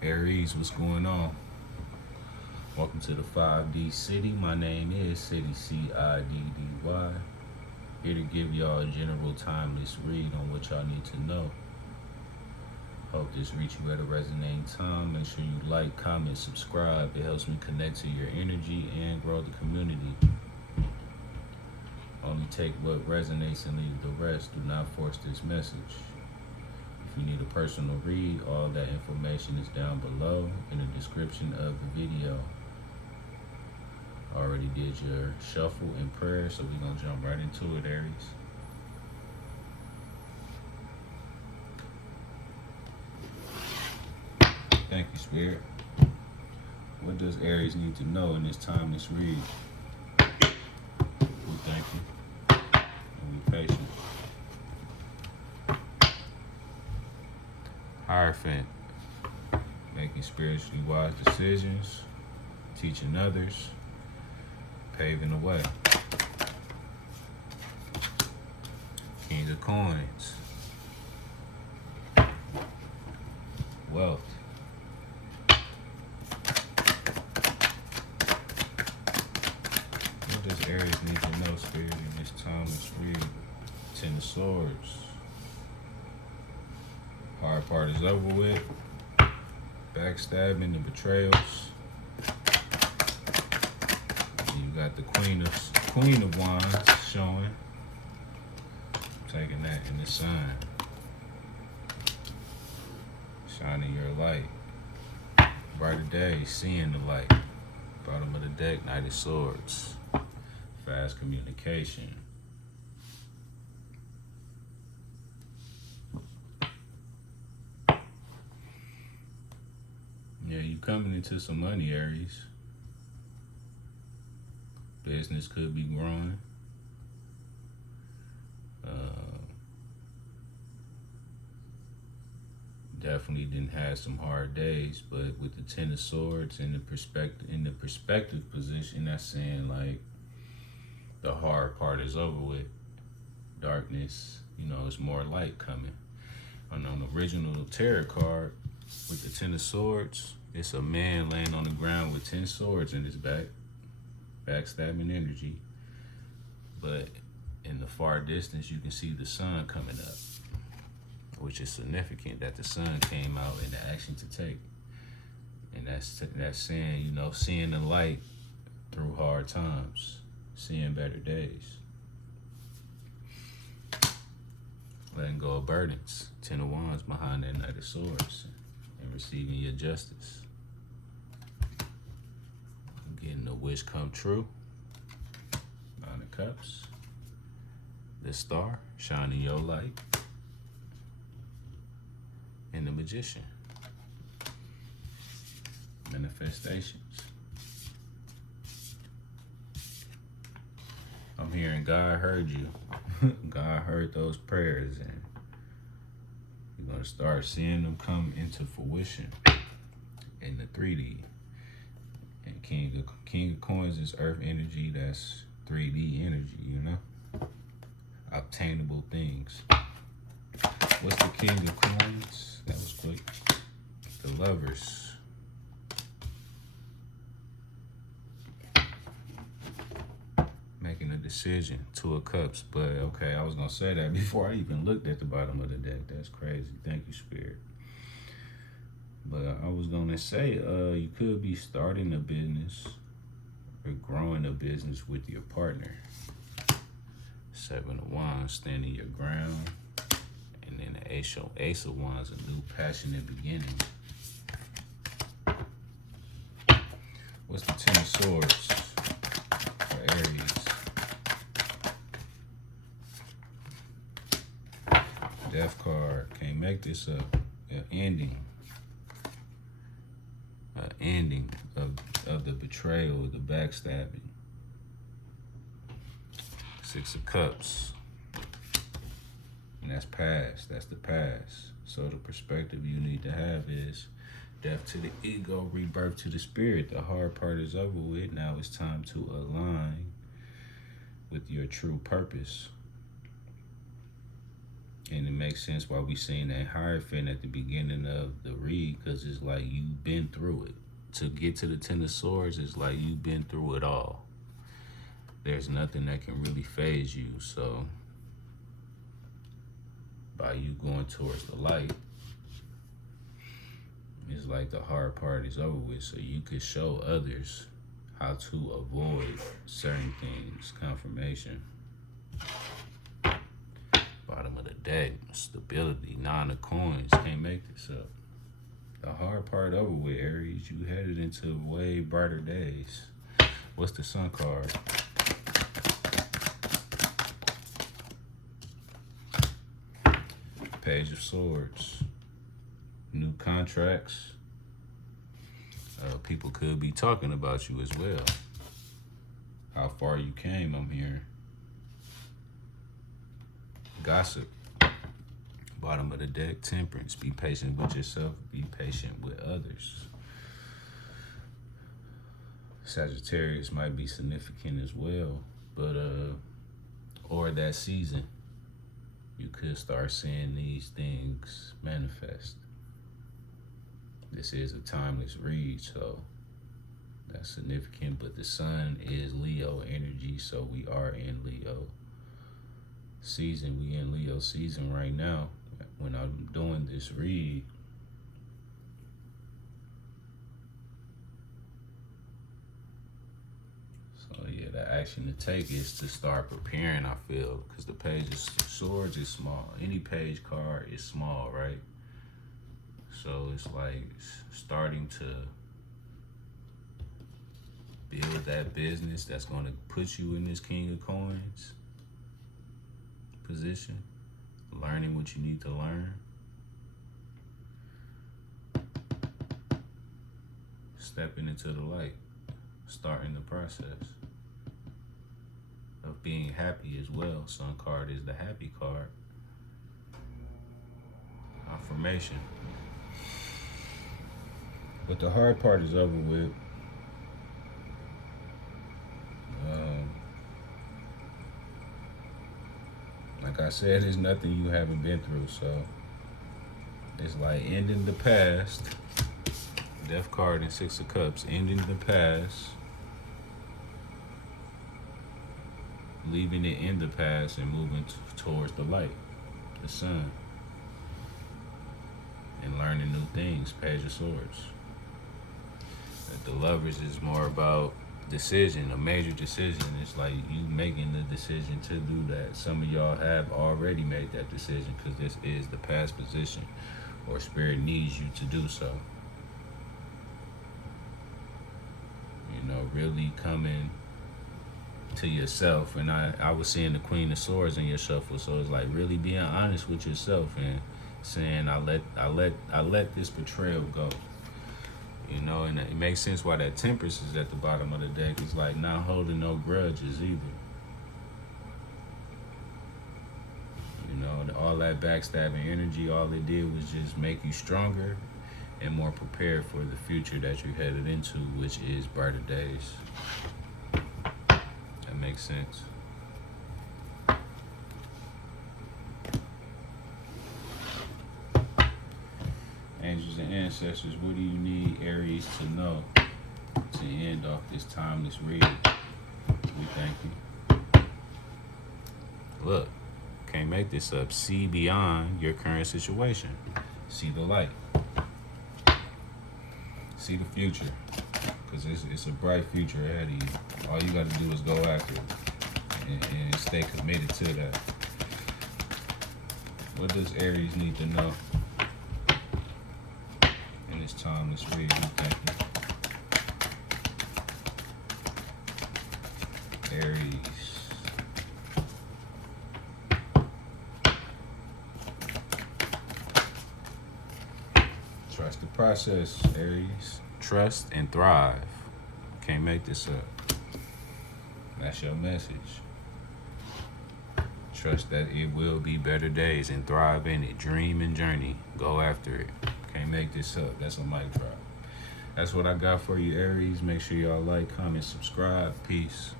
Aries, what's going on? Welcome to the 5D City. My name is City, CIDDY. Here to give y'all a general timeless read on what y'all need to know. Hope this reach you at a resonating time. Make sure you like, comment, subscribe. It helps me connect to your energy and grow the community. Only take what resonates and leave the rest. Do not force this message. If you need a personal read, all that information is down below in the description of the video. Already did your shuffle and prayer, so we're gonna jump right into it, Aries. Thank you, Spirit. What does Aries need to know in this timeless read? We thank you and we patient. Hierophant, making spiritually wise decisions, teaching others, paving the way. King of Coins, wealth. What does Aries need to know, Spirit, in this timeless read? Ten of Swords. Hard part is over with. Backstabbing and betrayals. And you got the Queen of Wands showing. Taking that in the sign. Shining your light. Brighter days, seeing the light. Bottom of the deck, Knight of Swords. Fast communication. Yeah, you coming into some money, Aries. Business could be growing. Definitely didn't have some hard days, but with the Ten of Swords in the perspective position, that's saying like the hard part is over with. Darkness, it's more light coming. On an original tarot card with the Ten of Swords, it's a man laying on the ground with 10 swords in his back, backstabbing energy. But in the far distance, you can see the sun coming up, which is significant that the sun came out in the action to take. And that's saying, seeing the light through hard times, seeing better days. Letting go of burdens. Ten of Wands behind that Knight of Swords. And receiving your justice. Getting the wish come true. Nine of Cups. The Star, shining your light. And the Magician. Manifestations. I'm hearing God heard you. God heard those prayers, and you're going to start seeing them come into fruition in the 3D. And King of Coins is earth energy. That's 3D energy, Obtainable things. What's the King of Coins? That was quick. The Lovers. Making a decision. Two of Cups. But okay, I was going to say that before I even looked at the bottom of the deck. That's crazy. Thank you, Spirit. But I was going to say, you could be starting a business or growing a business with your partner. Seven of Wands, standing your ground. And then the Ace of Wands, a new passionate beginning. What's the Ten of Swords for Aries? Death card. Can't make this up. An ending. An ending of the betrayal, the backstabbing. Six of Cups. And that's past. That's the past. So the perspective you need to have is death to the ego, rebirth to the spirit. The hard part is over with. Now it's time to align with your true purpose. And it makes sense why we seen that Hierophant at the beginning of the read, because it's like you've been through it. To get to the Ten of Swords, it's like you've been through it all. There's nothing that can really phase you. So by you going towards the light, it's like the hard part is over with. So you could show others how to avoid certain things. Confirmation. Bottom of the deck, stability, 9 of coins. Can't make this up. The hard part over with, Aries. You headed into way brighter days. What's the Sun card? Page of Swords. New contracts. People could be talking about you as well. How far you came, I'm hearing. Gossip. Bottom of the deck, Temperance. Be patient with yourself. Be patient with others. Sagittarius might be significant as well, but or that season, you could start seeing these things manifest. This is a timeless read, so that's significant. But the sun is Leo energy, so we are in Leo season. We in Leo season right now. When I'm doing this read, so yeah, the action to take is to start preparing. I feel, because the Page of Swords is small. Any page card is small, right? So it's like starting to build that business that's going to put you in this King of Coins position, learning what you need to learn, stepping into the light, starting the process of being happy as well. Sun card is the happy card. Affirmation. But the hard part is over with. Like I said, there's nothing you haven't been through, so it's like ending the past. Death card and 6 of Cups, ending the past, leaving it in the past and moving towards the light, the sun, and learning new things. Page of Swords. The Lovers is more about decision, a major decision. It's like you making the decision to do that. Some of y'all have already made that decision, because this is the past position, or Spirit needs you to do so. You know, really coming to yourself. And I was seeing the Queen of Swords in your shuffle, so it's like really being honest with yourself and saying, I let this betrayal go. You know, and it makes sense why that Temperance is at the bottom of the deck. It's like not holding no grudges either. You know, all that backstabbing energy, all it did was just make you stronger and more prepared for the future that you're headed into, which is brighter days. That makes sense. Angels and ancestors, what do you need Aries to know to end off this timeless reading? We thank you. Look, can't make this up. See beyond your current situation. See the light. See the future, because it's a bright future ahead of you. All you got to do is go after it and stay committed to that. What does Aries need to know in this timeless read? Thank you. Aries. Trust the process, Aries. Trust and thrive. Can't make this up. That's your message. Trust that it will be better days and thrive in it. Dream and journey. Go after it. Can't make this up. That's a mic drop. That's what I got for you, Aries. Make sure y'all like, comment, subscribe. Peace.